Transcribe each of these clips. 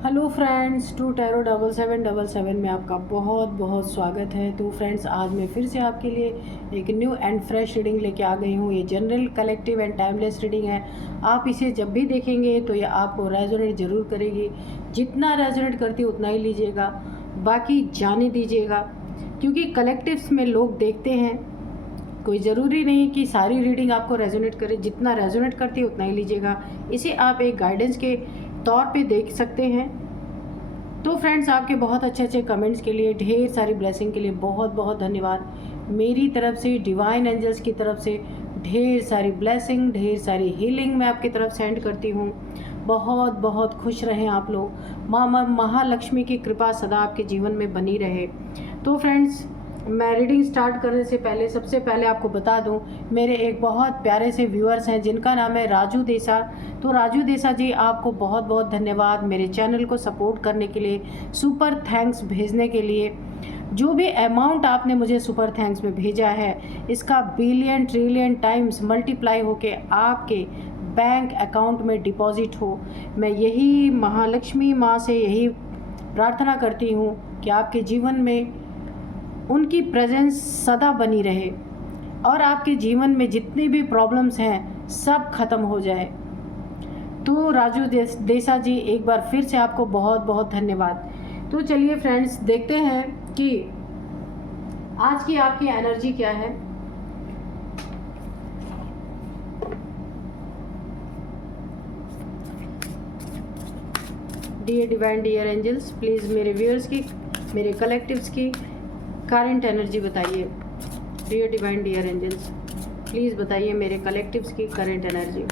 Hello friends, to tarot 7777 में आपका बहुत बहुत स्वागत है। तो फ्रेंड्स, आज मैं फिर से आपके लिए एक न्यू एंड फ्रेश रीडिंग लेके आ गई हूँ। ये general, collective and timeless reading है। आप इसे जब भी देखेंगे तो ये आपको रेजोनेट ज़रूर करेगी। जितना रेजोनेट करती है उतना ही लीजिएगा, बाकी जाने दीजिएगा, क्योंकि कलेक्टिव्स में लोग देखते हैं। कोई ज़रूरी नहीं कि सारी रीडिंग आपको रेजोनेट करे, जितना रेजोनेट करती है उतना ही लीजिएगा। इसे आप एक गाइडेंस के तौर पे देख सकते हैं। तो फ्रेंड्स, आपके बहुत अच्छे अच्छे कमेंट्स के लिए, ढेर सारी ब्लेसिंग के लिए बहुत बहुत धन्यवाद। मेरी तरफ से, डिवाइन एंजल्स की तरफ से ढेर सारी ब्लेसिंग, ढेर सारी हीलिंग मैं आपकी तरफ सेंड करती हूँ। बहुत बहुत खुश रहें आप लोग। माँ महालक्ष्मी की कृपा सदा आपके जीवन में बनी रहे। तो फ्रेंड्स, मैं रीडिंग स्टार्ट करने से पहले सबसे पहले आपको बता दूं, मेरे एक बहुत प्यारे से व्यूअर्स हैं जिनका नाम है राजू देसा। तो राजू देसा जी, आपको बहुत बहुत धन्यवाद मेरे चैनल को सपोर्ट करने के लिए, सुपर थैंक्स भेजने के लिए। जो भी अमाउंट आपने मुझे सुपर थैंक्स में भेजा है, इसका बिलियन ट्रिलियन टाइम्स मल्टीप्लाई होके आपके बैंक अकाउंट में डिपॉजिट हो। मैं यही महालक्ष्मी माँ से यही प्रार्थना करती हूँ कि आपके जीवन में उनकी प्रेजेंस सदा बनी रहे और आपके जीवन में जितनी भी प्रॉब्लम्स हैं सब खत्म हो जाए। तो राजू देसा जी, एक बार फिर से आपको बहुत बहुत धन्यवाद। तो चलिए फ्रेंड्स, देखते हैं कि आज की आपकी एनर्जी क्या है। Dear divine, dear angels, please मेरे व्यूअर्स की, मेरे कलेक्टिव्स की करंट एनर्जी बताइए। Dear divine, dear angels, please बताइए मेरे कलेक्टिव्स की current energy.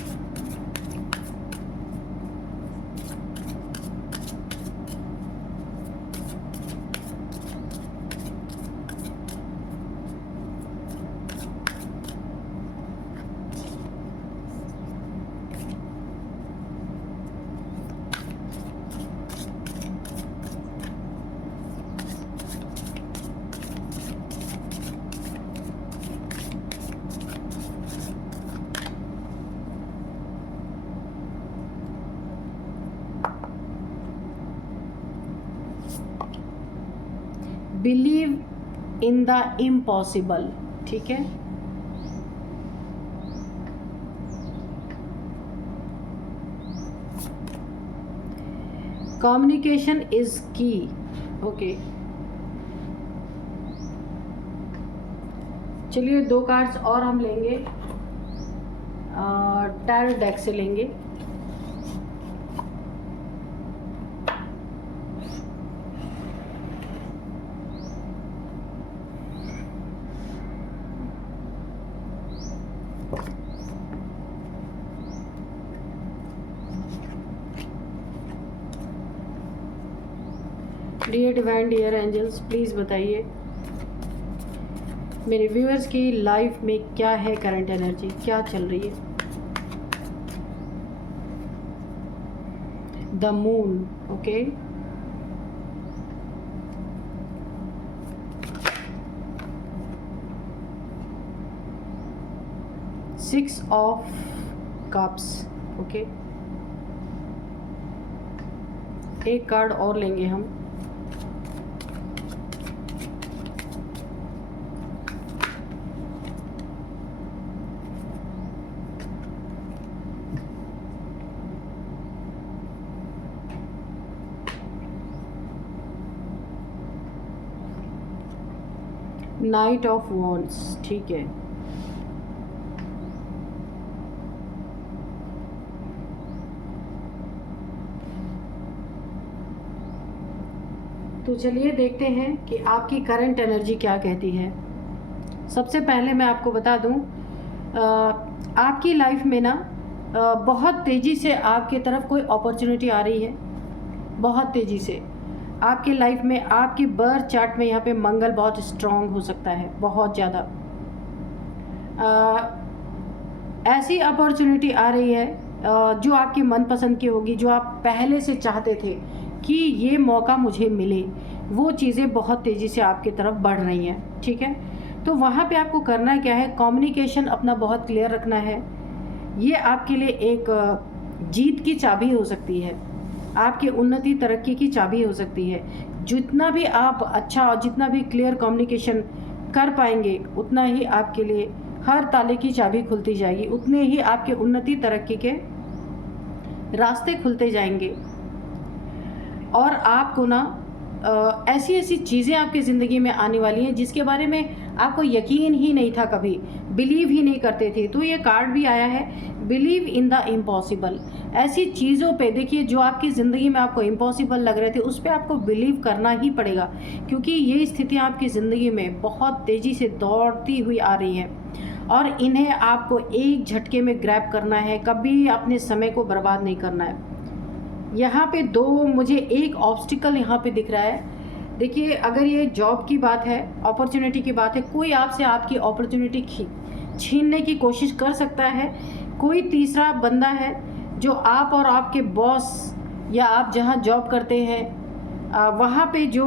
Believe in the impossible, ठीक है। Communication is key, okay. चलिए, दो कार्ड्स और हम लेंगे, टैरो डेक से लेंगे। Dear divine, dear angels, please बताइए मेरे व्यूअर्स की लाइफ में क्या है करंट एनर्जी, क्या चल रही है। The moon, okay. Six of cups, okay. एक कार्ड और लेंगे हम। नाइट ऑफ वॉन्ड्स, ठीक है। तो चलिए देखते हैं कि आपकी करंट एनर्जी क्या कहती है। सबसे पहले मैं आपको बता दूं, आपकी लाइफ में ना बहुत तेज़ी से आपकी तरफ कोई अपॉर्चुनिटी आ रही है। बहुत तेज़ी से आपकी लाइफ में, आपकी बर्थ चार्ट में यहाँ पे मंगल बहुत स्ट्रांग हो सकता है, बहुत ज़्यादा। ऐसी अपॉर्चुनिटी आ रही है जो आपकी मनपसंद की होगी, जो आप पहले से चाहते थे कि ये मौका मुझे मिले। वो चीज़ें बहुत तेज़ी से आपकी तरफ बढ़ रही हैं, ठीक है। तो वहाँ पे आपको करना क्या है, कम्युनिकेशन अपना बहुत क्लियर रखना है। ये आपके लिए एक जीत की चाबी हो सकती है। आपकी उन्नति तरक्की की चाबी हो सकती है। जितना भी आप अच्छा और जितना भी क्लियर कम्युनिकेशन कर पाएंगे, उतना ही आपके लिए हर ताले की चाबी खुलती जाएगी, उतने ही आपके उन्नति तरक्की के रास्ते खुलते जाएंगे। और आपको ना ऐसी ऐसी चीज़ें आपकी ज़िंदगी में आने वाली हैं जिसके बारे में आपको यकीन ही नहीं था, कभी बिलीव ही नहीं करते थे। तो ये कार्ड भी आया है, बिलीव इन द इम्पॉसिबल। ऐसी चीज़ों पे देखिए जो आपकी ज़िंदगी में आपको इम्पॉसिबल लग रहे थे, उस पर आपको बिलीव करना ही पड़ेगा, क्योंकि ये स्थितियाँ आपकी ज़िंदगी में बहुत तेज़ी से दौड़ती हुई आ रही हैं और इन्हें आपको एक झटके में ग्रैब करना है, कभी अपने समय को बर्बाद नहीं करना है। यहाँ पे मुझे एक ऑब्स्टिकल यहाँ पे दिख रहा है। देखिए, अगर ये जॉब की बात है, अपॉर्चुनिटी की बात है, कोई आपसे आपकी अपॉर्चुनिटी छीनने की कोशिश कर सकता है। कोई तीसरा बंदा है जो आप और आपके बॉस या आप जहाँ जॉब करते हैं वहाँ पे जो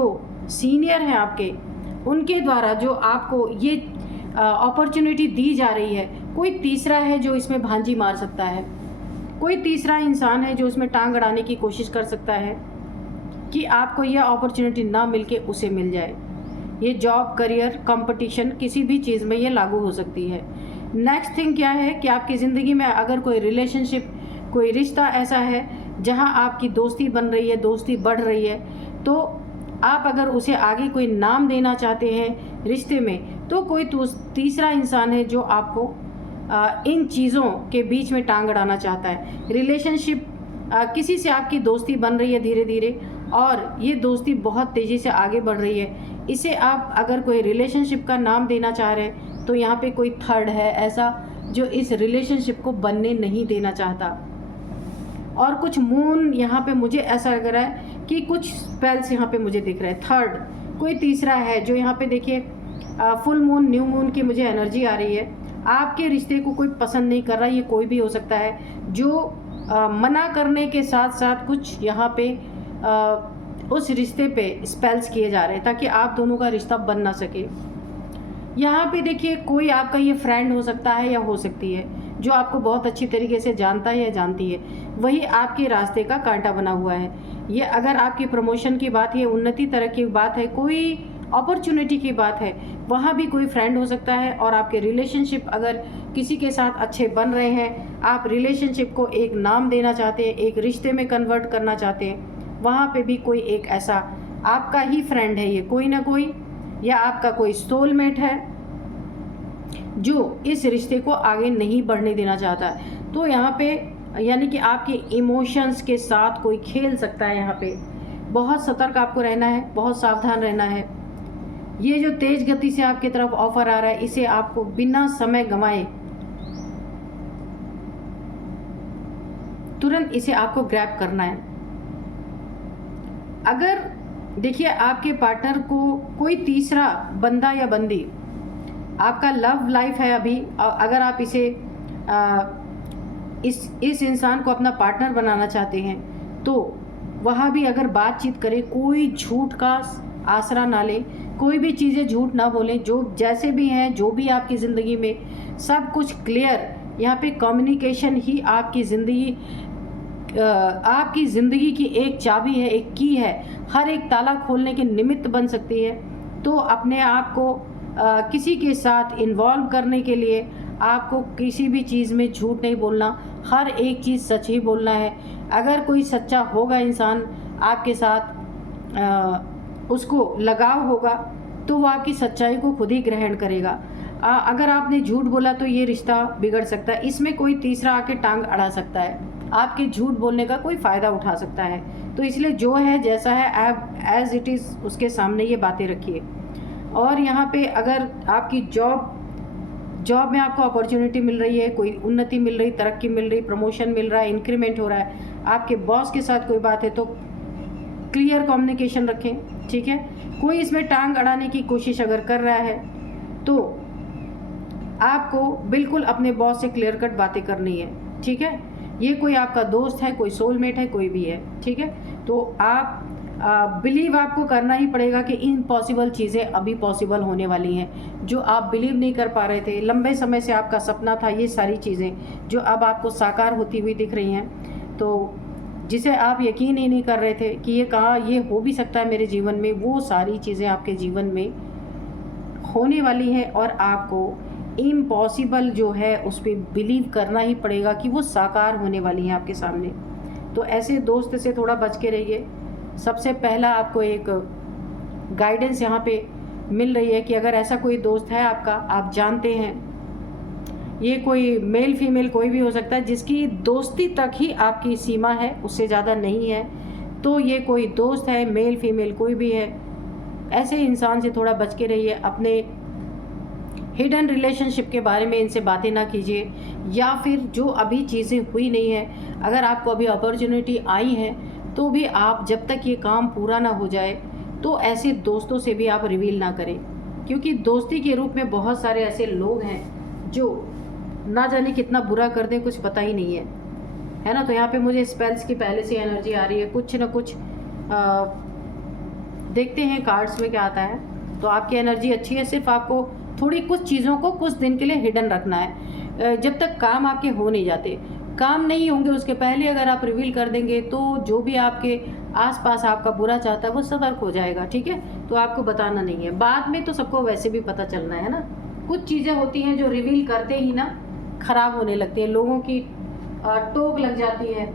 सीनियर हैं आपके, उनके द्वारा जो आपको ये अपॉर्चुनिटी दी जा रही है, कोई तीसरा है जो इसमें भांजी मार सकता है। कोई तीसरा इंसान है जो उसमें टांग अड़ाने की कोशिश कर सकता है कि आपको यह अपॉर्चुनिटी ना मिलके उसे मिल जाए। ये जॉब, करियर, कंपटीशन, किसी भी चीज़ में ये लागू हो सकती है। नेक्स्ट थिंग क्या है कि आपकी ज़िंदगी में अगर कोई रिलेशनशिप, कोई रिश्ता ऐसा है जहां आपकी दोस्ती बन रही है, दोस्ती बढ़ रही है, तो आप अगर उसे आगे कोई नाम देना चाहते हैं रिश्ते में, तो कोई तीसरा इंसान है जो आपको इन चीज़ों के बीच में टांग अड़ाना चाहता है। रिलेशनशिप, किसी से आपकी दोस्ती बन रही है धीरे धीरे और ये दोस्ती बहुत तेज़ी से आगे बढ़ रही है। इसे आप अगर कोई रिलेशनशिप का नाम देना चाह रहे हैं, तो यहाँ पे कोई थर्ड है ऐसा जो इस रिलेशनशिप को बनने नहीं देना चाहता। और कुछ मून यहाँ पे मुझे ऐसा लग रहा है कि कुछ स्पेल्स यहाँ पे मुझे दिख रहे हैं। थर्ड कोई तीसरा है जो यहाँ पे देखिए फुल मून, न्यू मून की मुझे एनर्जी आ रही है। आपके रिश्ते को कोई पसंद नहीं कर रहा, ये कोई भी हो सकता है जो मना करने के साथ साथ कुछ यहाँ पे उस रिश्ते पे स्पेल्स किए जा रहे हैं ताकि आप दोनों का रिश्ता बन ना सके। यहाँ पे देखिए कोई आपका ये फ्रेंड हो सकता है या हो सकती है जो आपको बहुत अच्छी तरीके से जानता है या जानती है, वही आपके रास्ते का कांटा बना हुआ है। ये अगर आपकी प्रमोशन की बात है, उन्नति तरक्की की बात है, कोई अपॉर्चुनिटी की बात है, वहाँ भी कोई फ्रेंड हो सकता है। और आपके रिलेशनशिप अगर किसी के साथ अच्छे बन रहे हैं, आप रिलेशनशिप को एक नाम देना चाहते हैं, एक रिश्ते में कन्वर्ट करना चाहते हैं, वहाँ पे भी कोई एक ऐसा आपका ही फ्रेंड है, ये कोई ना कोई, या आपका कोई सोलमेट है जो इस रिश्ते को आगे नहीं बढ़ने देना चाहता है। तो यहाँ पे यानी कि आपके इमोशंस के साथ कोई खेल सकता है। यहाँ पे बहुत सतर्क आपको रहना है, बहुत सावधान रहना है। ये जो तेज गति से आपकी तरफ ऑफर आ रहा है, इसे आपको बिना समय गंवाए तुरंत इसे आपको ग्रैब करना है। अगर देखिए आपके पार्टनर को कोई तीसरा बंदा या बंदी, आपका लव लाइफ है अभी, अगर आप इसे इस इंसान को अपना पार्टनर बनाना चाहते हैं, तो वहाँ भी अगर बातचीत करें, कोई झूठ का आसरा ना लें, कोई भी चीज़ें झूठ ना बोलें। जो जैसे भी हैं, जो भी आपकी ज़िंदगी में सब कुछ क्लियर, यहाँ पे कम्युनिकेशन ही आपकी ज़िंदगी की एक चाबी है, एक की है, हर एक ताला खोलने के निमित्त बन सकती है। तो अपने आप को किसी के साथ इन्वॉल्व करने के लिए आपको किसी भी चीज़ में झूठ नहीं बोलना, हर एक चीज़ सच ही बोलना है। अगर कोई सच्चा होगा इंसान आपके साथ, उसको लगाव होगा, तो वो आपकी सच्चाई को खुद ही ग्रहण करेगा। अगर आपने झूठ बोला तो ये रिश्ता बिगड़ सकता है, इसमें कोई तीसरा आके टांग अड़ा सकता है, आपके झूठ बोलने का कोई फ़ायदा उठा सकता है। तो इसलिए जो है जैसा है आप एज इट इज़ उसके सामने ये बातें रखिए। और यहाँ पे अगर आपकी जॉब में आपको अपॉर्चुनिटी मिल रही है, कोई उन्नति मिल रही, तरक्की मिल रही, प्रमोशन मिल रहा है, इंक्रीमेंट हो रहा है, आपके बॉस के साथ कोई बात है, तो क्लियर कम्युनिकेशन रखें, ठीक है। कोई इसमें टांग अड़ाने की कोशिश अगर कर रहा है, तो आपको बिल्कुल अपने बॉस से क्लियर कट बातें करनी है, ठीक है। ये कोई आपका दोस्त है, कोई सोलमेट है, कोई भी है, ठीक है। तो आप बिलीव आपको करना ही पड़ेगा कि इम्पॉसिबल चीज़ें अभी पॉसिबल होने वाली हैं। जो आप बिलीव नहीं कर पा रहे थे, लंबे समय से आपका सपना था, ये सारी चीज़ें जो अब आपको साकार होती हुई दिख रही हैं, तो जिसे आप यकीन ही नहीं कर रहे थे कि ये कहाँ ये हो भी सकता है मेरे जीवन में, वो सारी चीज़ें आपके जीवन में होने वाली हैं और आपको इम्पॉसिबल जो है उस पर बिलीव करना ही पड़ेगा कि वो साकार होने वाली हैं आपके सामने। तो ऐसे दोस्त से थोड़ा बच के रहिए। सबसे पहला आपको एक गाइडेंस यहाँ पे मिल रही है कि अगर ऐसा कोई दोस्त है आपका, आप जानते हैं, ये कोई मेल फीमेल कोई भी हो सकता है, जिसकी दोस्ती तक ही आपकी सीमा है, उससे ज़्यादा नहीं है, तो ये कोई दोस्त है, मेल फीमेल कोई भी है, ऐसे इंसान से थोड़ा बच के रहिए। अपने हिडन रिलेशनशिप के बारे में इनसे बातें ना कीजिए, या फिर जो अभी चीज़ें हुई नहीं है, अगर आपको अभी अपॉर्चुनिटी आई है तो भी आप जब तक ये काम पूरा ना हो जाए तो ऐसे दोस्तों से भी आप रिवील ना करें, क्योंकि दोस्ती के रूप में बहुत सारे ऐसे लोग हैं जो ना जाने कितना बुरा कर दें, कुछ पता ही नहीं है ना। तो यहाँ पे मुझे स्पेल्स की पहले से एनर्जी आ रही है, कुछ ना कुछ देखते हैं कार्ड्स में क्या आता है। तो आपकी एनर्जी अच्छी है, सिर्फ आपको थोड़ी कुछ चीज़ों को कुछ दिन के लिए हिडन रखना है। जब तक काम आपके हो नहीं जाते, काम नहीं होंगे उसके पहले अगर आप रिवील कर देंगे तो जो भी आपके आसपास आपका बुरा चाहता है वो सतर्क हो जाएगा, ठीक है। तो आपको बताना नहीं है, बाद में तो सबको वैसे भी पता चलना है ना। कुछ चीज़ें होती हैं जो रिवील करते ही ना ख़राब होने लगती है, लोगों की टोक लग जाती है,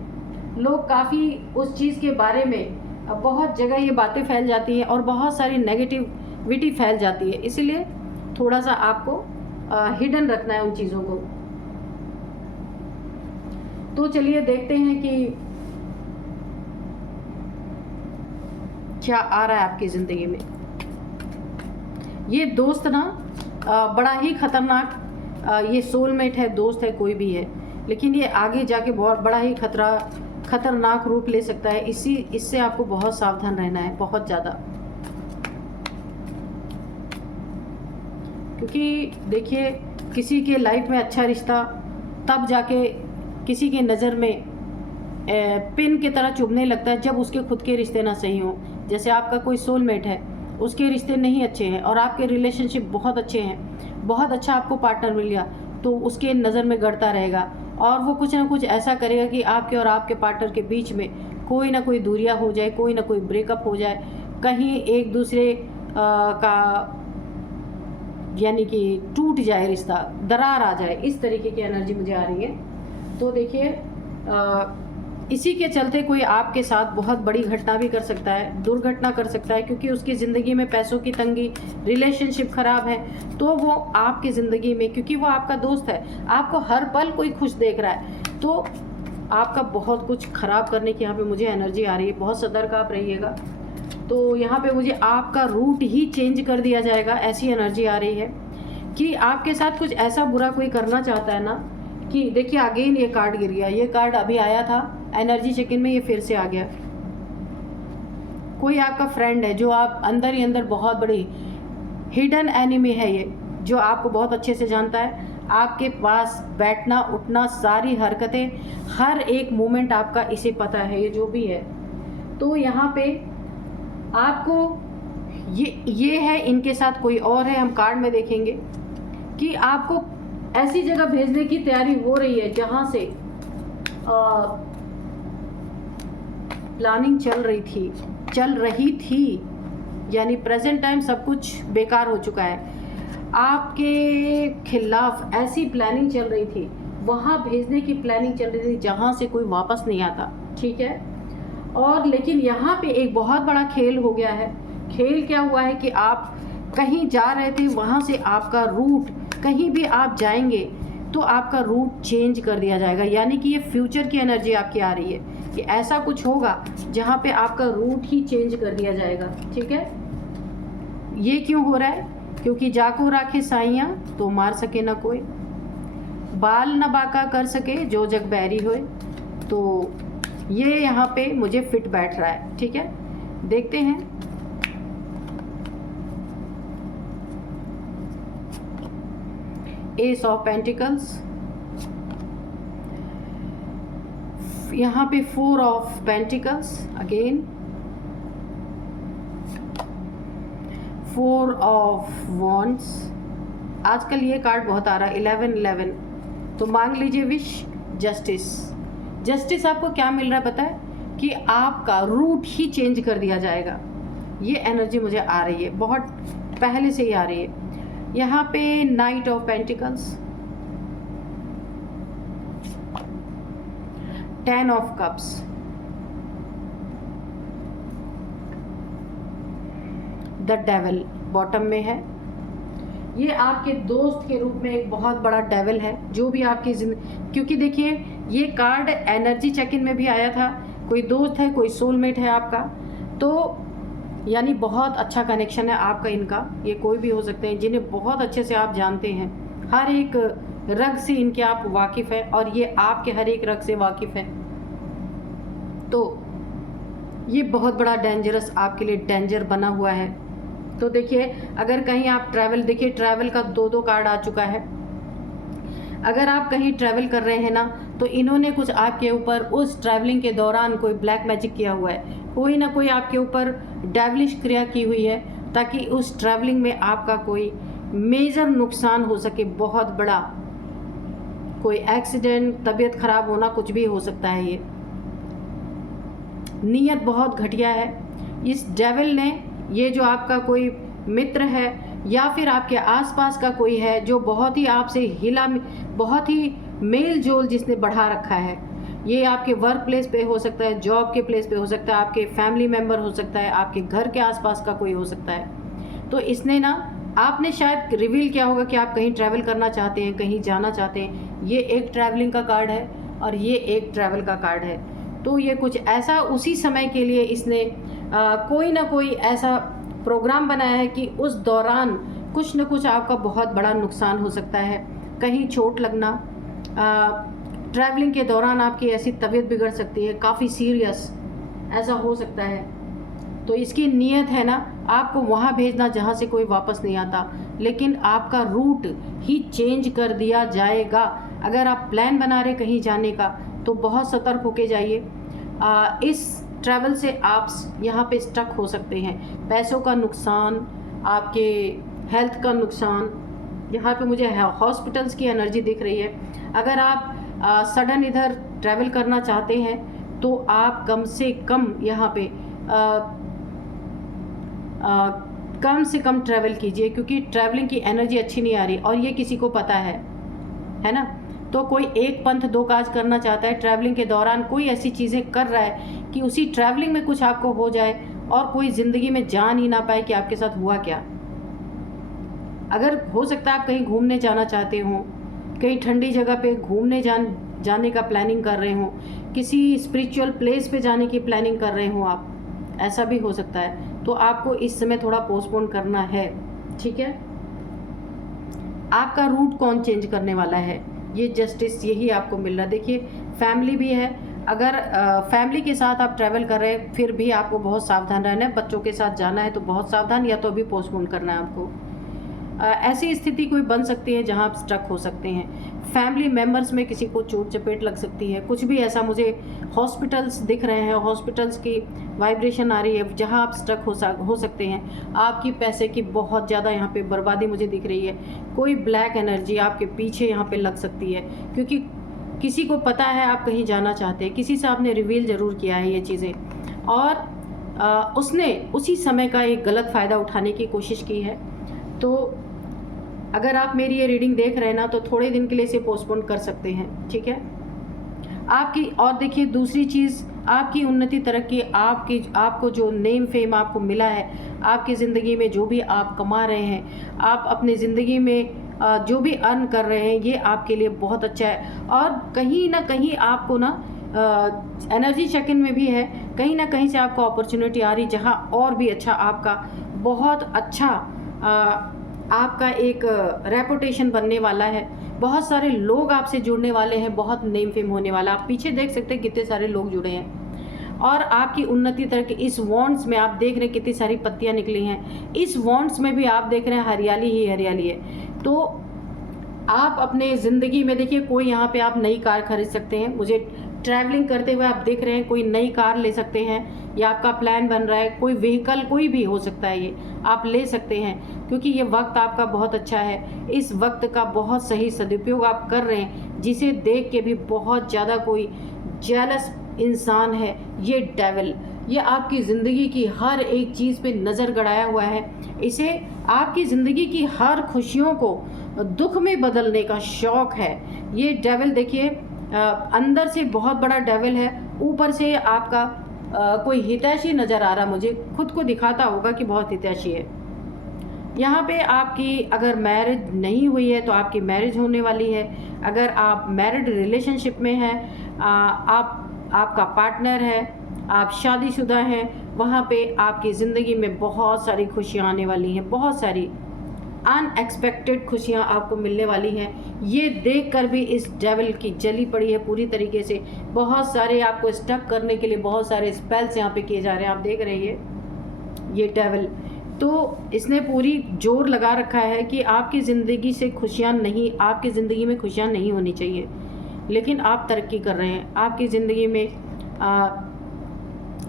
लोग काफ़ी उस चीज़ के बारे में बहुत जगह ये बातें फैल जाती हैं और बहुत सारी नेगेटिविटी फैल जाती है, इसलिए थोड़ा सा आपको हिडन रखना है उन चीज़ों को। तो चलिए देखते हैं कि क्या आ रहा है आपकी ज़िंदगी में। ये दोस्त ना बड़ा ही खतरनाक, ये सोलमेट है, दोस्त है, कोई भी है, लेकिन ये आगे जाके बहुत बड़ा ही खतरनाक रूप ले सकता है। इससे आपको बहुत सावधान रहना है, बहुत ज़्यादा, क्योंकि देखिए किसी के लाइफ में अच्छा रिश्ता तब जाके किसी की नज़र में पिन की तरह चुभने लगता है जब उसके खुद के रिश्ते ना सही हों। जैसे आपका कोई सोलमेट है, उसके रिश्ते नहीं अच्छे हैं और आपके रिलेशनशिप बहुत अच्छे हैं, बहुत अच्छा आपको पार्टनर मिल गया, तो उसके नज़र में गड़ता रहेगा और वो कुछ ना कुछ ऐसा करेगा कि आपके और आपके पार्टनर के बीच में कोई ना कोई दूरियां हो जाए, कोई ना कोई ब्रेकअप हो जाए, कहीं एक दूसरे का यानी कि टूट जाए रिश्ता, दरार आ जाए, इस तरीके की एनर्जी मुझे आ रही है। तो देखिए इसी के चलते कोई आपके साथ बहुत बड़ी घटना भी कर सकता है, दुर्घटना कर सकता है, क्योंकि उसकी ज़िंदगी में पैसों की तंगी, रिलेशनशिप ख़राब है, तो वो आपकी ज़िंदगी में, क्योंकि वो आपका दोस्त है, आपको हर पल कोई खुश देख रहा है, तो आपका बहुत कुछ ख़राब करने की यहाँ पे मुझे एनर्जी आ रही है। बहुत सतर्क आप रहिएगा। तो यहाँ पे मुझे आपका रूट ही चेंज कर दिया जाएगा, ऐसी एनर्जी आ रही है कि आपके साथ कुछ ऐसा बुरा कोई करना चाहता है ना, कि देखिए अगेन ये कार्ड गिर गया, ये कार्ड अभी आया था एनर्जी चेक इन में, ये फिर से आ गया। कोई आपका फ्रेंड है जो आप अंदर ही अंदर बहुत बड़ी हिडन एनिमी है, ये जो आपको बहुत अच्छे से जानता है, आपके पास बैठना उठना सारी हरकतें, हर एक मोमेंट आपका इसे पता है, ये जो भी है। तो यहाँ पे आपको ये है, इनके साथ कोई और है, हम कार्ड में देखेंगे कि आपको ऐसी जगह भेजने की तैयारी हो रही है जहाँ से प्लानिंग चल रही थी, यानी प्रेजेंट टाइम सब कुछ बेकार हो चुका है, आपके खिलाफ ऐसी प्लानिंग चल रही थी, वहाँ भेजने की प्लानिंग चल रही थी जहाँ से कोई वापस नहीं आता, ठीक है। और लेकिन यहाँ पे एक बहुत बड़ा खेल हो गया है। खेल क्या हुआ है कि आप कहीं जा रहे थे, वहाँ से आपका रूट, कहीं भी आप जाएंगे तो आपका रूट चेंज कर दिया जाएगा, यानी कि ये फ्यूचर की एनर्जी आपकी आ रही है कि ऐसा कुछ होगा जहाँ पे आपका रूट ही चेंज कर दिया जाएगा, ठीक है। ये क्यों हो रहा है? क्योंकि जाको राखे साइयाँ तो मार सके ना कोई, बाल न बाका कर सके जो जग बैरी होए। तो ये यहाँ पे मुझे फिट बैठ रहा है, ठीक है। देखते हैं एस ऑफ पेंटिकल्स, यहाँ पे 4 of pentacles, again 4 of wands. आजकल ये कार्ड बहुत आ रहा है 11-11। तो मांग लीजिए विश, जस्टिस। जस्टिस आपको क्या मिल रहा है पता है? कि आपका रूट ही चेंज कर दिया जाएगा। ये एनर्जी मुझे आ रही है, बहुत पहले से ही आ रही है। यहाँ पे night of pentacles, 10 of cups, the devil bottom में है। ये आपके दोस्त के रूप में एक बहुत बड़ा डेविल है, जो भी आपकी क्योंकि देखिए ये कार्ड एनर्जी चेक इन में भी आया था। कोई दोस्त है, कोई सोलमेट है आपका, तो यानी बहुत अच्छा कनेक्शन है आपका इनका। ये कोई भी हो सकते हैं जिन्हें बहुत अच्छे से आप जानते हैं, हर एक रग से इनके आप वाकिफ़ हैं और ये आपके हर एक रग से वाकिफ़ है। तो ये बहुत बड़ा डेंजरस आपके लिए डेंजर बना हुआ है। तो देखिए अगर कहीं आप ट्रैवल, देखिए ट्रैवल का 2 कार्ड आ चुका है। अगर आप कहीं ट्रैवल कर रहे हैं ना, तो इन्होंने कुछ आपके ऊपर उस ट्रैवलिंग के दौरान कोई ब्लैक मैजिक किया हुआ है, कोई ना कोई आपके ऊपर डेविलिश क्रिया की हुई है, ताकि उस ट्रैवलिंग में आपका कोई मेजर नुकसान हो सके, बहुत बड़ा कोई एक्सीडेंट, तबीयत खराब होना, कुछ भी हो सकता है। ये नीयत बहुत घटिया है इस डेविल ने। ये जो आपका कोई मित्र है या फिर आपके आसपास का कोई है जो बहुत ही आपसे बहुत ही मेल जोल जिसने बढ़ा रखा है, ये आपके वर्क प्लेस पे हो सकता है, जॉब के प्लेस पे हो सकता है, आपके फैमिली मेम्बर हो सकता है, आपके घर के आसपास का कोई हो सकता है। तो इसने ना, आपने शायद रिवील किया होगा कि आप कहीं ट्रैवल करना चाहते हैं, कहीं जाना चाहते हैं। ये एक ट्रैवलिंग का कार्ड है और ये एक ट्रैवल का कार्ड है। तो ये कुछ ऐसा उसी समय के लिए इसने कोई ना कोई ऐसा प्रोग्राम बनाया है कि उस दौरान कुछ न कुछ आपका बहुत बड़ा नुकसान हो सकता है, कहीं चोट लगना, ट्रैवलिंग के दौरान आपकी ऐसी तबीयत बिगड़ सकती है, काफ़ी सीरियस ऐसा हो सकता है। तो इसकी नीयत है ना आपको वहाँ भेजना जहाँ से कोई वापस नहीं आता, लेकिन आपका रूट ही चेंज कर दिया जाएगा। अगर आप प्लान बना रहे कहीं जाने का तो बहुत सतर्क होके जाइए। इस ट्रैवल से आप यहाँ पे स्टक हो सकते हैं, पैसों का नुकसान, आपके हेल्थ का नुकसान। यहाँ पे मुझे हॉस्पिटल्स की एनर्जी दिख रही है। अगर आप सडन इधर ट्रैवल करना चाहते हैं तो आप कम से कम यहाँ पे कम से कम ट्रैवल कीजिए, क्योंकि ट्रैवलिंग की एनर्जी अच्छी नहीं आ रही और ये किसी को पता है ना। तो कोई एक पंथ दो काज करना चाहता है, ट्रैवलिंग के दौरान कोई ऐसी चीज़ें कर रहा है कि उसी ट्रैवलिंग में कुछ आपको हो जाए और कोई ज़िंदगी में जान ही ना पाए कि आपके साथ हुआ क्या। अगर हो सकता है आप कहीं घूमने जाना चाहते हो, कहीं ठंडी जगह पे घूमने जाने का प्लानिंग कर रहे हो, किसी स्पिरिचुअल प्लेस पे जाने की प्लानिंग कर रहे हो आप, ऐसा भी हो सकता है। तो आपको इस समय थोड़ा पोस्टपोन करना है, ठीक है। आपका रूट कौन चेंज करने वाला है, ये जस्टिस यही आपको मिल रहा है। देखिए फैमिली भी है, अगर फैमिली के साथ आप ट्रैवल कर रहे हैं फिर भी आपको बहुत सावधान रहना है। बच्चों के साथ जाना है तो बहुत सावधान, या तो अभी पोस्टपोन करना है आपको। ऐसी स्थिति कोई बन सकती है जहां आप स्टक हो सकते हैं। फैमिली मेम्बर्स में किसी को चोट चपेट लग सकती है, कुछ भी ऐसा मुझे हॉस्पिटल्स दिख रहे हैं, हॉस्पिटल्स की वाइब्रेशन आ रही है जहां आप स्टक हो सकते हैं। आपकी पैसे की बहुत ज़्यादा यहाँ पे बर्बादी मुझे दिख रही है। कोई ब्लैक एनर्जी आपके पीछे यहाँ पे लग सकती है, क्योंकि किसी को पता है आप कहीं जाना चाहते हैं, किसी से आपने रिवील ज़रूर किया है ये चीज़ें, और उसने उसी समय का एक गलत फ़ायदा उठाने की कोशिश की है। तो अगर आप मेरी ये रीडिंग देख रहे हैं ना, तो थोड़े दिन के लिए इसे पोस्टपोन कर सकते हैं, ठीक है। आपकी, और देखिए दूसरी चीज़, आपकी उन्नति तरक्की, आपको जो नेम फेम आपको मिला है, आपकी ज़िंदगी में जो भी आप कमा रहे हैं, आप अपने ज़िंदगी में जो भी अर्न कर रहे हैं, ये आपके लिए बहुत अच्छा है। और कहीं ना कहीं आपको ना एनर्जी चेक इन में भी है, कहीं ना कहीं से आपको अपॉर्चुनिटी आ रही जहाँ और भी अच्छा आपका बहुत अच्छा आपका एक रेपुटेशन बनने वाला है। बहुत सारे लोग आपसे जुड़ने वाले हैं, बहुत नेम फेम होने वाला। आप पीछे देख सकते हैं कितने सारे लोग जुड़े हैं। और आपकी उन्नति तरक्की, इस वॉन्ड्स में आप देख रहे हैं कितनी सारी पत्तियां निकली हैं, इस वॉन्ड्स में भी आप देख रहे हैं हरियाली ही हरियाली है। तो आप अपने ज़िंदगी में देखिए, कोई यहाँ पे आप नई कार खरीद सकते हैं, मुझे ट्रैवलिंग करते हुए आप देख रहे हैं कोई नई कार ले सकते हैं, या आपका प्लान बन रहा है, कोई व्हीकल कोई भी हो सकता है, ये आप ले सकते हैं, क्योंकि ये वक्त आपका बहुत अच्छा है। इस वक्त का बहुत सही सदुपयोग आप कर रहे हैं, जिसे देख के भी बहुत ज़्यादा कोई जेलस इंसान है ये डेविल, ये आपकी ज़िंदगी की हर एक चीज़ पे नज़र गड़ाया हुआ है। इसे आपकी ज़िंदगी की हर खुशियों को दुख में बदलने का शौक़ है। ये डेविल देखिए, अंदर से बहुत बड़ा डेविल है, ऊपर से आपका कोई हितैषी नज़र आ रहा, मुझे खुद को दिखाता होगा कि बहुत हितैषी है। यहाँ पे आपकी अगर मैरिज नहीं हुई है तो आपकी मैरिज होने वाली है। अगर आप मैरिड रिलेशनशिप में हैं, आपका पार्टनर है, आप शादीशुदा हैं, वहाँ पे आपकी ज़िंदगी में बहुत सारी खुशियाँ आने वाली हैं, बहुत सारी अनएक्सपेक्टेड खुशियाँ आपको मिलने वाली हैं। ये देखकर भी इस डेविल की जली पड़ी है पूरी तरीके से। बहुत सारे आपको स्टक करने के लिए बहुत सारे स्पेल्स यहाँ पे किए जा रहे हैं, आप देख रहे हैं ये डेविल। तो इसने पूरी जोर लगा रखा है कि आपकी ज़िंदगी से खुशियाँ नहीं, आपकी ज़िंदगी में खुशियाँ नहीं होनी चाहिए, लेकिन आप तरक्की कर रहे हैं। आपकी ज़िंदगी में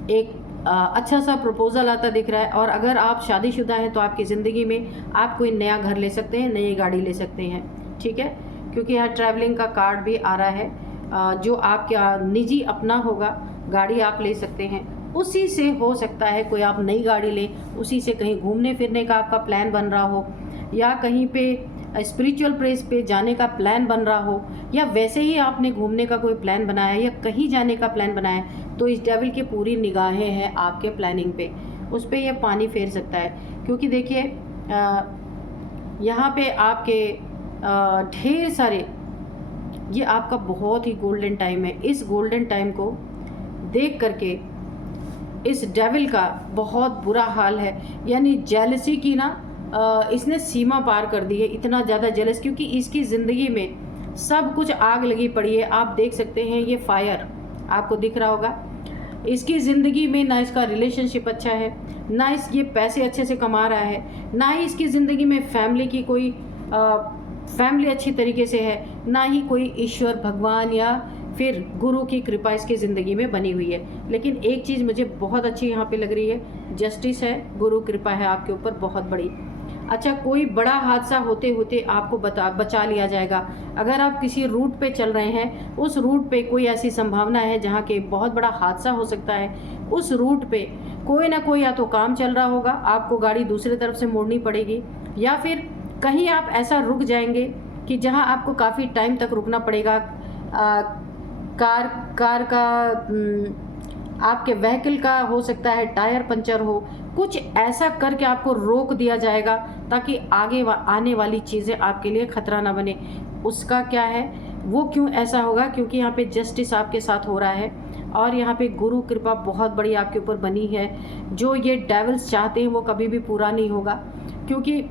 एक अच्छा सा प्रपोज़ल आता दिख रहा है। और अगर आप शादीशुदा हैं तो आपकी ज़िंदगी में आप कोई नया घर ले सकते हैं, नई गाड़ी ले सकते हैं, ठीक है, क्योंकि यहाँ ट्रैवलिंग का कार्ड भी आ रहा है। जो आपका निजी अपना होगा, गाड़ी आप ले सकते हैं, उसी से हो सकता है कोई आप नई गाड़ी लें, उसी से कहीं घूमने फिरने का आपका प्लान बन रहा हो, या कहीं पे स्पिरिचुअल प्लेस पे जाने का प्लान बन रहा हो, या वैसे ही आपने घूमने का कोई प्लान बनाया या कहीं जाने का प्लान बनाया, तो इस डेविल की पूरी निगाहें हैं आपके प्लानिंग पे, उस पर यह पानी फेर सकता है। क्योंकि देखिए यहाँ पे आपके ढेर सारे, ये आपका बहुत ही गोल्डन टाइम है। इस गोल्डन टाइम को देख करके इस डेविल का बहुत बुरा हाल है, यानी जेलसी की ना इसने सीमा पार कर दी है। इतना ज़्यादा जेलस, क्योंकि इसकी ज़िंदगी में सब कुछ आग लगी पड़ी है। आप देख सकते हैं ये फायर आपको दिख रहा होगा। इसकी ज़िंदगी में ना इसका रिलेशनशिप अच्छा है, ना ये पैसे अच्छे से कमा रहा है, ना ही इसकी ज़िंदगी में फैमिली की कोई फैमिली अच्छी तरीके से है, ना ही कोई ईश्वर भगवान या फिर गुरु की कृपा इसकी ज़िंदगी में बनी हुई है। लेकिन एक चीज़ मुझे बहुत अच्छी यहाँ पे लग रही है, जस्टिस है, गुरु कृपा है आपके ऊपर बहुत बड़ी। अच्छा, कोई बड़ा हादसा होते होते आपको बचा लिया जाएगा। अगर आप किसी रूट पे चल रहे हैं, उस रूट पे कोई ऐसी संभावना है जहाँ के बहुत बड़ा हादसा हो सकता है। उस रूट पे कोई ना कोई या तो काम चल रहा होगा, आपको गाड़ी दूसरी तरफ से मोड़नी पड़ेगी, या फिर कहीं आप ऐसा रुक जाएंगे कि जहाँ आपको काफ़ी टाइम तक रुकना पड़ेगा। कार का आपके व्हीकल का हो सकता है टायर पंचर हो, कुछ ऐसा करके आपको रोक दिया जाएगा ताकि आगे आने वाली चीज़ें आपके लिए खतरा ना बने। उसका क्या है, वो क्यों ऐसा होगा, क्योंकि यहाँ पे जस्टिस आपके साथ हो रहा है और यहाँ पे गुरु कृपा बहुत बड़ी आपके ऊपर बनी है। जो ये डेविल्स चाहते हैं वो कभी भी पूरा नहीं होगा, क्योंकि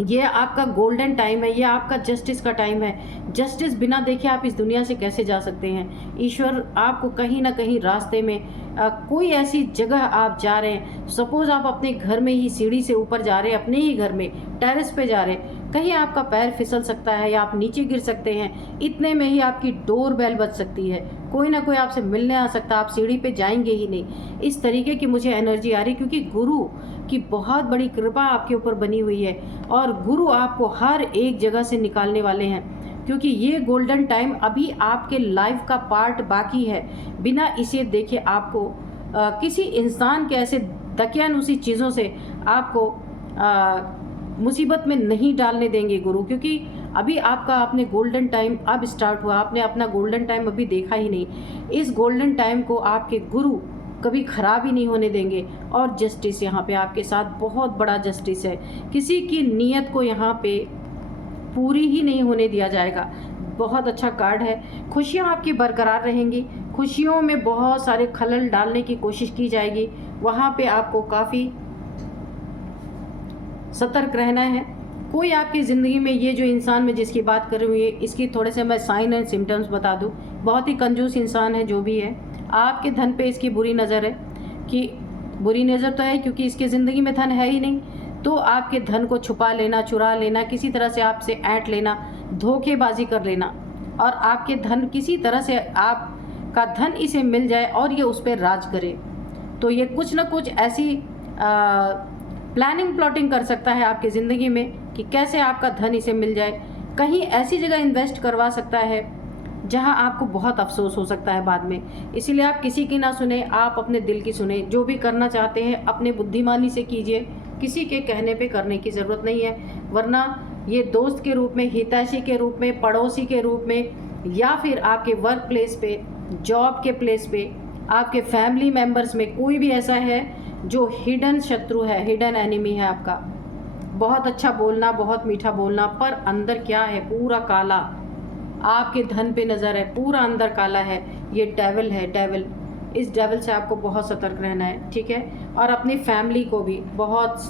ये आपका गोल्डन टाइम है, ये आपका जस्टिस का टाइम है। जस्टिस बिना देखे आप इस दुनिया से कैसे जा सकते हैं। ईश्वर आपको कहीं ना कहीं रास्ते में कोई ऐसी जगह आप जा रहे हैं, सपोज़ आप अपने घर में ही सीढ़ी से ऊपर जा रहे हैं, अपने ही घर में टेरेस पे जा रहे हैं, कहीं आपका पैर फिसल सकता है या आप नीचे गिर सकते हैं। इतने में ही आपकी डोर बेल बज सकती है, कोई ना कोई आपसे मिलने आ सकता है, आप सीढ़ी पे जाएंगे ही नहीं। इस तरीके की मुझे एनर्जी आ रही, क्योंकि गुरु की बहुत बड़ी कृपा आपके ऊपर बनी हुई है और गुरु आपको हर एक जगह से निकालने वाले हैं। क्योंकि ये गोल्डन टाइम अभी आपके लाइफ का पार्ट बाकी है। बिना इसे देखे आपको किसी इंसान के ऐसे दकियानुसी चीज़ों से आपको मुसीबत में नहीं डालने देंगे गुरु, क्योंकि अभी आपने गोल्डन टाइम अब स्टार्ट हुआ, आपने अपना गोल्डन टाइम अभी देखा ही नहीं। इस गोल्डन टाइम को आपके गुरु कभी ख़राब ही नहीं होने देंगे। और जस्टिस यहाँ पे आपके साथ बहुत बड़ा जस्टिस है, किसी की नीयत को यहाँ पे पूरी ही नहीं होने दिया जाएगा। बहुत अच्छा कार्ड है। खुशियाँ आपकी बरकरार रहेंगी, खुशियों में बहुत सारे खलल डालने की कोशिश की जाएगी, वहाँ पे आपको काफ़ी सतर्क रहना है। कोई आपकी ज़िंदगी में ये जो इंसान मैं जिसकी बात कर रही हूँ, इसकी थोड़े से मैं साइन एंड सिम्टम्स बता दूँ। बहुत ही कंजूस इंसान है जो भी है। आपके धन पे इसकी बुरी नज़र है, कि बुरी नज़र तो है क्योंकि इसकी ज़िंदगी में धन है ही नहीं, तो आपके धन को छुपा लेना, चुरा लेना, किसी तरह से आपसे ऐंठ लेना, धोखेबाजी कर लेना, और आपके धन किसी तरह से आपका धन इसे मिल जाए और ये उस पर राज करे, तो ये कुछ ना कुछ ऐसी प्लानिंग प्लॉटिंग कर सकता है आपकी ज़िंदगी में कि कैसे आपका धन इसे मिल जाए। कहीं ऐसी जगह इन्वेस्ट करवा सकता है जहां आपको बहुत अफसोस हो सकता है बाद में। इसीलिए आप किसी की ना सुने, आप अपने दिल की सुने। जो भी करना चाहते हैं अपने बुद्धिमानी से कीजिए, किसी के कहने पे करने की ज़रूरत नहीं है। वरना ये दोस्त के रूप में, हितैषी के रूप में, पड़ोसी के रूप में, या फिर आपके वर्क प्लेस पे, जॉब के प्लेस पे, आपके फैमिली मेम्बर्स में कोई भी ऐसा है जो हिडन शत्रु है, हिडन एनिमी है आपका। बहुत अच्छा बोलना, बहुत मीठा बोलना, पर अंदर क्या है, पूरा काला। आपके धन पे नज़र है, पूरा अंदर काला है। ये डेविल है, डेविल। इस डेविल से आपको बहुत सतर्क रहना है, ठीक है। और अपनी फैमिली को भी बहुत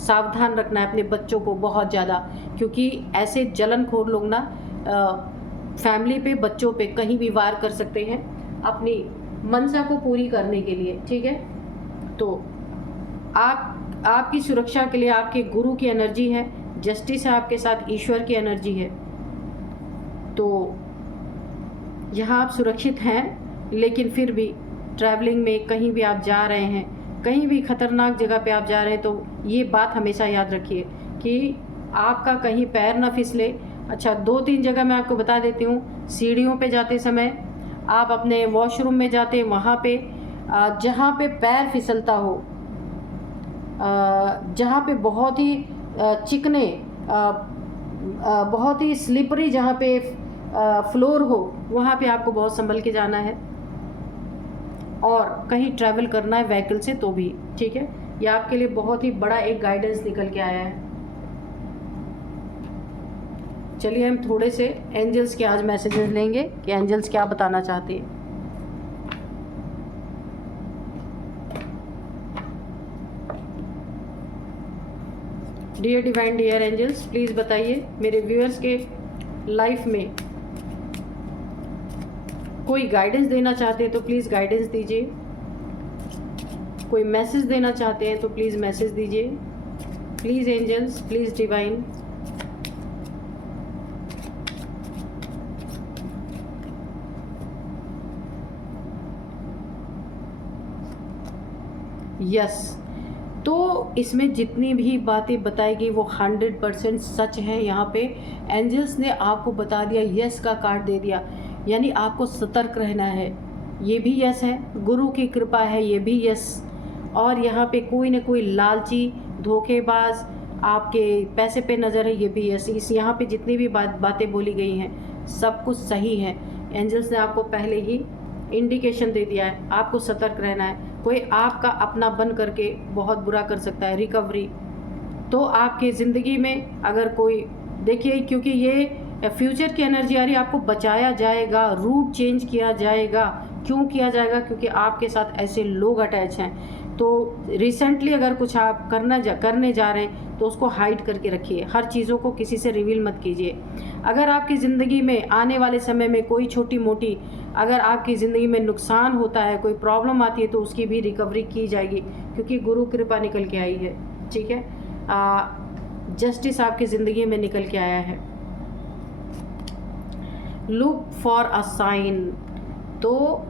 सावधान रखना है, अपने बच्चों को बहुत ज़्यादा, क्योंकि ऐसे जलनखोर लोग ना फैमिली पे, बच्चों पे कहीं भी वार कर सकते हैं अपनी मनसा को पूरी करने के लिए, ठीक है। तो आपकी सुरक्षा के लिए आपके गुरु की एनर्जी है, जस्टिस है आपके साथ, ईश्वर की एनर्जी है। तो यहाँ आप सुरक्षित हैं, लेकिन फिर भी ट्रैवलिंग में कहीं भी आप जा रहे हैं, कहीं भी ख़तरनाक जगह पे आप जा रहे हैं, तो ये बात हमेशा याद रखिए कि आपका कहीं पैर ना फिसले। अच्छा, 2-3 जगह मैं आपको बता देती हूँ। सीढ़ियों पे जाते समय, आप अपने वॉशरूम में जाते हैं, वहाँ पे जहाँ पे पैर फिसलता हो, जहाँ पे बहुत ही चिकने, बहुत ही स्लिपरी जहाँ पे फ्लोर हो, वहाँ पे आपको बहुत संभल के जाना है। और कहीं ट्रैवल करना है व्हीकल से तो भी, ठीक है। ये आपके लिए बहुत ही बड़ा एक गाइडेंस निकल के आया है। चलिए हम थोड़े से एंजल्स के आज मैसेजेस लेंगे कि एंजल्स क्या बताना चाहते हैं। Dear divine, dear angels, please बताइए मेरे व्यूअर्स के लाइफ में कोई गाइडेंस देना चाहते हैं तो प्लीज़ गाइडेंस दीजिए। कोई मैसेज देना चाहते हैं तो प्लीज़ मैसेज दीजिए। Please angels, please divine. Yes, तो इसमें जितनी भी बातें बताएगी वो 100% सच है। यहाँ पे एंजल्स ने आपको बता दिया, यस का कार्ड दे दिया, यानी आपको सतर्क रहना है। ये भी यस है, गुरु की कृपा है, ये भी यस। और यहाँ पे कोई ना कोई लालची, धोखेबाज आपके पैसे पे नज़र है, ये भी यस। इस यहाँ पे जितनी भी बातें बोली गई हैं सब कुछ सही है। एंजल्स ने आपको पहले ही इंडिकेशन दे दिया है, आपको सतर्क रहना है। कोई आपका अपना बन करके बहुत बुरा कर सकता है। रिकवरी तो आपके ज़िंदगी में अगर कोई, देखिए, क्योंकि ये फ्यूचर की एनर्जी आ रही है, आपको बचाया जाएगा, रूट चेंज किया जाएगा। क्यों किया जाएगा? क्योंकि आपके साथ ऐसे लोग अटैच हैं। तो रिसेंटली अगर कुछ आप करने जा रहे हैं तो उसको हाइड करके रखिए। हर चीज़ों को किसी से रिवील मत कीजिए। अगर आपकी ज़िंदगी में आने वाले समय में कोई छोटी मोटी, अगर आपकी ज़िंदगी में नुकसान होता है, कोई प्रॉब्लम आती है, तो उसकी भी रिकवरी की जाएगी, क्योंकि गुरु कृपा निकल के आई है, ठीक है। जस्टिस आपकी ज़िंदगी में निकल के आया है। Look for a sign. तो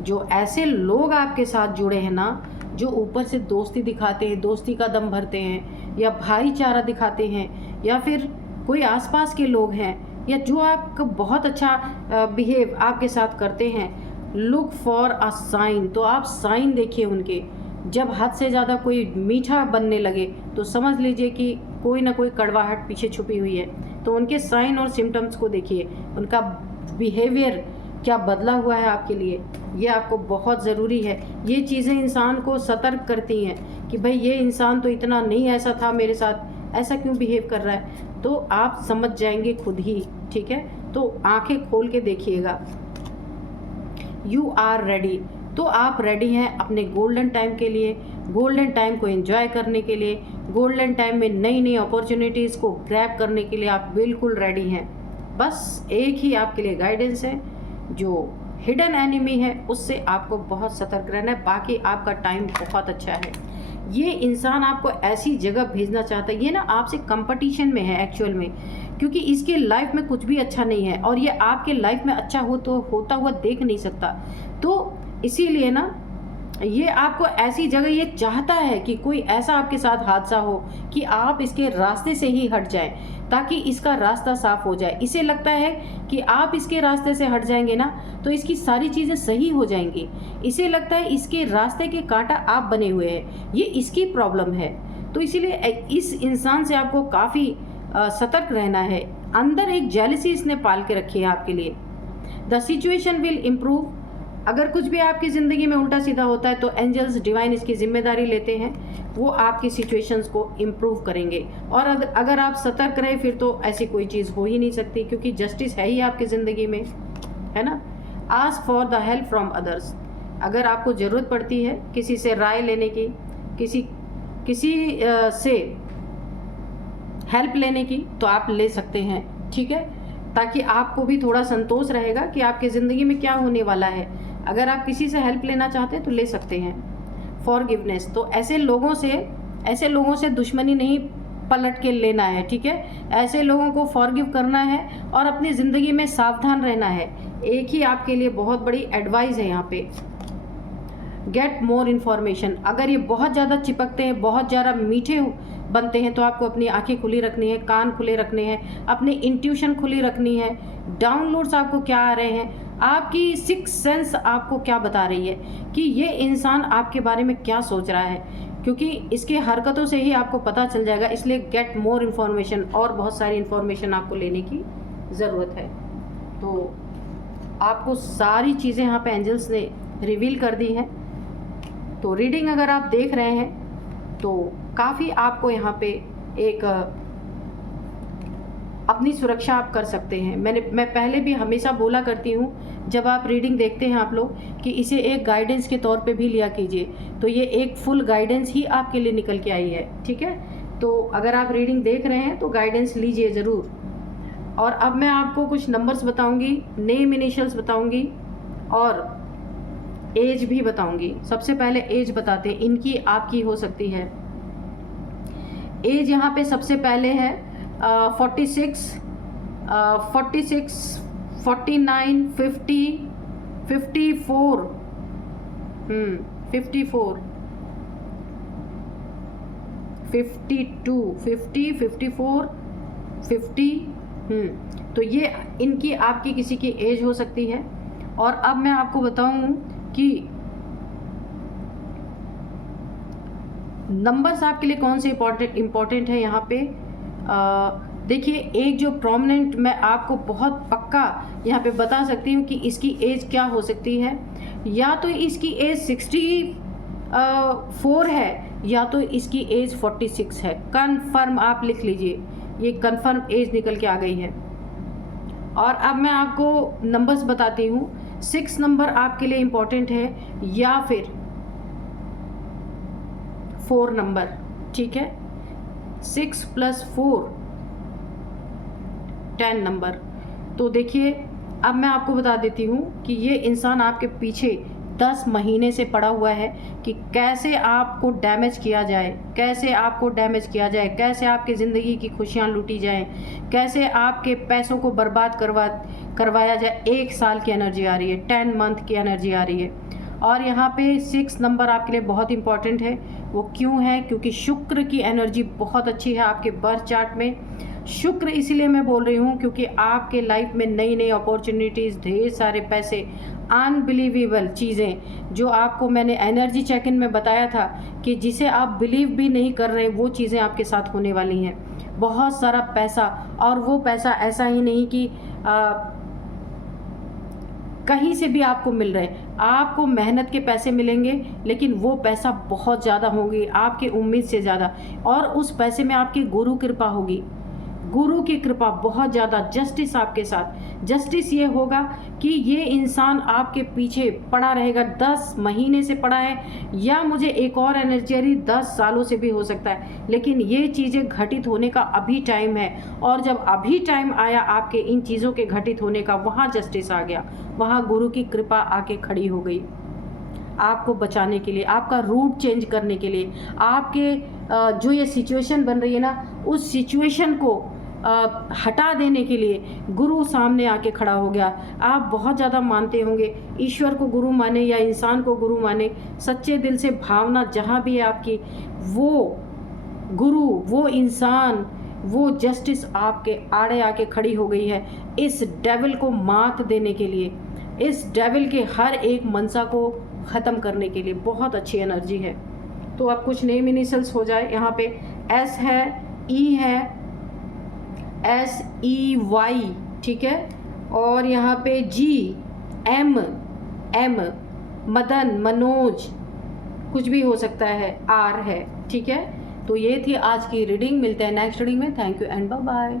जो ऐसे लोग आपके साथ जुड़े हैं ना, जो ऊपर से दोस्ती दिखाते हैं, दोस्ती का दम भरते हैं, या भाईचारा दिखाते हैं, या फिर कोई आसपास के लोग हैं, या जो आपका बहुत अच्छा बिहेव आपके साथ करते हैं, लुक फॉर अ साइन। तो आप साइन देखिए उनके। जब हद से ज़्यादा कोई मीठा बनने लगे तो समझ लीजिए कि कोई ना कोई कड़वाहट पीछे छुपी हुई है। तो उनके साइन और सिम्टम्स को देखिए, उनका बिहेवियर क्या बदला हुआ है आपके लिए, ये आपको बहुत ज़रूरी है। ये चीज़ें इंसान को सतर्क करती हैं कि भाई ये इंसान तो इतना नहीं ऐसा था मेरे साथ, ऐसा क्यों बिहेव कर रहा है। तो आप समझ जाएंगे खुद ही, ठीक है। तो आंखें खोल के देखिएगा। You are ready. तो आप रेडी हैं अपने गोल्डन टाइम के लिए, गोल्डन टाइम को एंजॉय करने के लिए, गोल्डन टाइम में नई नई अपॉर्चुनिटीज़ को ग्रैब करने के लिए आप बिल्कुल रेडी हैं। बस एक ही आपके लिए गाइडेंस है, जो हिडन एनिमी है उससे आपको बहुत सतर्क रहना है। बाकी आपका टाइम बहुत अच्छा है। ये इंसान आपको ऐसी जगह भेजना चाहता है, ये ना आपसे कंपटीशन में है एक्चुअल में, क्योंकि इसके लाइफ में कुछ भी अच्छा नहीं है और ये आपके लाइफ में अच्छा होता हुआ देख नहीं सकता। तो इसीलिए ना ये आपको ऐसी जगह, ये चाहता है कि कोई ऐसा आपके साथ हादसा हो कि आप इसके रास्ते से ही हट जाएं। ताकि इसका रास्ता साफ हो जाए। इसे लगता है कि आप इसके रास्ते से हट जाएंगे ना तो इसकी सारी चीज़ें सही हो जाएंगी। इसे लगता है इसके रास्ते के कांटा आप बने हुए हैं, ये इसकी प्रॉब्लम है। तो इसीलिए इस इंसान से आपको काफ़ी सतर्क रहना है। अंदर एक जेलसी इसने पाल के रखी है आपके लिए। The situation will improve. अगर कुछ भी आपकी ज़िंदगी में उल्टा सीधा होता है तो एंजल्स डिवाइन इसकी जिम्मेदारी लेते हैं, वो आपकी सिचुएशंस को इम्प्रूव करेंगे। और अगर आप सतर्क रहे फिर तो ऐसी कोई चीज़ हो ही नहीं सकती, क्योंकि जस्टिस है ही आपकी ज़िंदगी में, है ना। Ask for the help from others. अगर आपको ज़रूरत पड़ती है किसी से राय लेने की, किसी से हेल्प लेने की, तो आप ले सकते हैं, ठीक है, ताकि आपको भी थोड़ा संतोष रहेगा कि आपकी ज़िंदगी में क्या होने वाला है। अगर आप किसी से हेल्प लेना चाहते हैं तो ले सकते हैं। फॉरगिवनेस, तो ऐसे लोगों से दुश्मनी नहीं पलट के लेना है, ठीक है। ऐसे लोगों को फॉरगिव करना है और अपनी ज़िंदगी में सावधान रहना है। एक ही आपके लिए बहुत बड़ी एडवाइस है यहाँ पे। Get more information. अगर ये बहुत ज़्यादा चिपकते हैं, बहुत ज़्यादा मीठे बनते हैं, तो आपको अपनी आंखें खुली रखनी है, कान खुले रखने हैं, अपनी इंट्यूशन खुली रखनी है। डाउनलोड्स आपको क्या आ रहे हैं, आपकी सिक्स सेंस आपको क्या बता रही है कि ये इंसान आपके बारे में क्या सोच रहा है, क्योंकि इसके हरकतों से ही आपको पता चल जाएगा। इसलिए गेट मोर इन्फॉर्मेशन, और बहुत सारी इन्फॉर्मेशन आपको लेने की ज़रूरत है। तो आपको सारी चीज़ें यहाँ पे एंजल्स ने रिवील कर दी हैं। तो रीडिंग अगर आप देख रहे हैं तो काफ़ी आपको यहाँ पे एक अपनी सुरक्षा आप कर सकते हैं। मैं पहले भी हमेशा बोला करती हूँ, जब आप रीडिंग देखते हैं आप लोग, कि इसे एक गाइडेंस के तौर पे भी लिया कीजिए। तो ये एक फुल गाइडेंस ही आपके लिए निकल के आई है, ठीक है। तो अगर आप रीडिंग देख रहे हैं तो गाइडेंस लीजिए ज़रूर। और अब मैं आपको कुछ नंबर्स बताऊँगी, नेम इनिशियल्स बताऊँगी और एज भी बताऊँगी। सबसे पहले एज बताते हैं, इनकी आपकी हो सकती है। एज यहाँ पे सबसे पहले है 46, 49, 50, 54, 54, 52, 50, 54, 50। तो ये इनकी आपकी किसी की एज हो सकती है। और अब मैं आपको बताऊं कि नंबर्स आपके लिए कौन से इम्पोर्टेंट है यहाँ पे। देखिए, एक जो प्रोमिनेंट मैं आपको बहुत पक्का यहाँ पे बता सकती हूँ कि इसकी एज क्या हो सकती है। या तो इसकी एज 64 है या तो इसकी एज 46 है। कन्फर्म आप लिख लीजिए, ये कन्फर्म एज निकल के आ गई है। और अब मैं आपको नंबर्स बताती हूँ। 6 नंबर आपके लिए इम्पोर्टेंट है या फिर 4 नंबर, ठीक है। 6 + 4 10 नंबर। तो देखिए, अब मैं आपको बता देती हूँ कि ये इंसान आपके पीछे 10 महीने से पड़ा हुआ है कि कैसे आपको डैमेज किया जाए, कैसे आपके ज़िंदगी की खुशियाँ लूटी जाएं, कैसे आपके पैसों को बर्बाद करवाया जाए। 1 साल की एनर्जी आ रही है, 10 मंथ की एनर्जी आ रही है। और यहाँ पे 6 नंबर आपके लिए बहुत इंपॉर्टेंट है। वो क्यों है? क्योंकि शुक्र की एनर्जी बहुत अच्छी है आपके बर्थ चार्ट में। शुक्र इसलिए मैं बोल रही हूँ क्योंकि आपके लाइफ में नई नई अपॉर्चुनिटीज़, ढेर सारे पैसे, अनबिलीवेबल चीज़ें जो आपको मैंने एनर्जी चेक इन में बताया था कि जिसे आप बिलीव भी नहीं कर रहे, वो चीज़ें आपके साथ होने वाली हैं। बहुत सारा पैसा, और वो पैसा ऐसा ही नहीं कि कहीं से भी आपको मिल रहे, आपको मेहनत के पैसे मिलेंगे, लेकिन वो पैसा बहुत ज़्यादा होगी आपकी उम्मीद से ज़्यादा। और उस पैसे में आपकी गुरु कृपा होगी, गुरु की कृपा बहुत ज़्यादा। जस्टिस आपके साथ, जस्टिस ये होगा कि ये इंसान आपके पीछे पड़ा रहेगा, 10 महीने से पड़ा है, या मुझे एक और एनर्जी 10 सालों से भी हो सकता है। लेकिन ये चीज़ें घटित होने का अभी टाइम है, और जब अभी टाइम आया आपके इन चीज़ों के घटित होने का, वहाँ जस्टिस आ गया, वहाँ गुरु की कृपा आके खड़ी हो गई आपको बचाने के लिए, आपका रूट चेंज करने के लिए, आपके जो ये सिचुएशन बन रही है ना, उस सिचुएशन को हटा देने के लिए गुरु सामने आके खड़ा हो गया। आप बहुत ज़्यादा मानते होंगे, ईश्वर को गुरु माने या इंसान को गुरु माने, सच्चे दिल से भावना जहाँ भी है आपकी, वो गुरु, वो इंसान, वो जस्टिस आपके आड़े आके खड़ी हो गई है इस डेविल को मात देने के लिए, इस डेविल के हर एक मनसा को ख़त्म करने के लिए। बहुत अच्छी एनर्जी है। तो अब कुछ नेम इनिशियल्स हो जाए। यहाँ पे एस है, ई है, SEY, ठीक है, और यहाँ पे GM, मदन, मनोज, कुछ भी हो सकता है, R है, ठीक है। तो ये थी आज की रीडिंग। मिलते हैं नेक्स्ट रीडिंग में। Thank you and bye bye.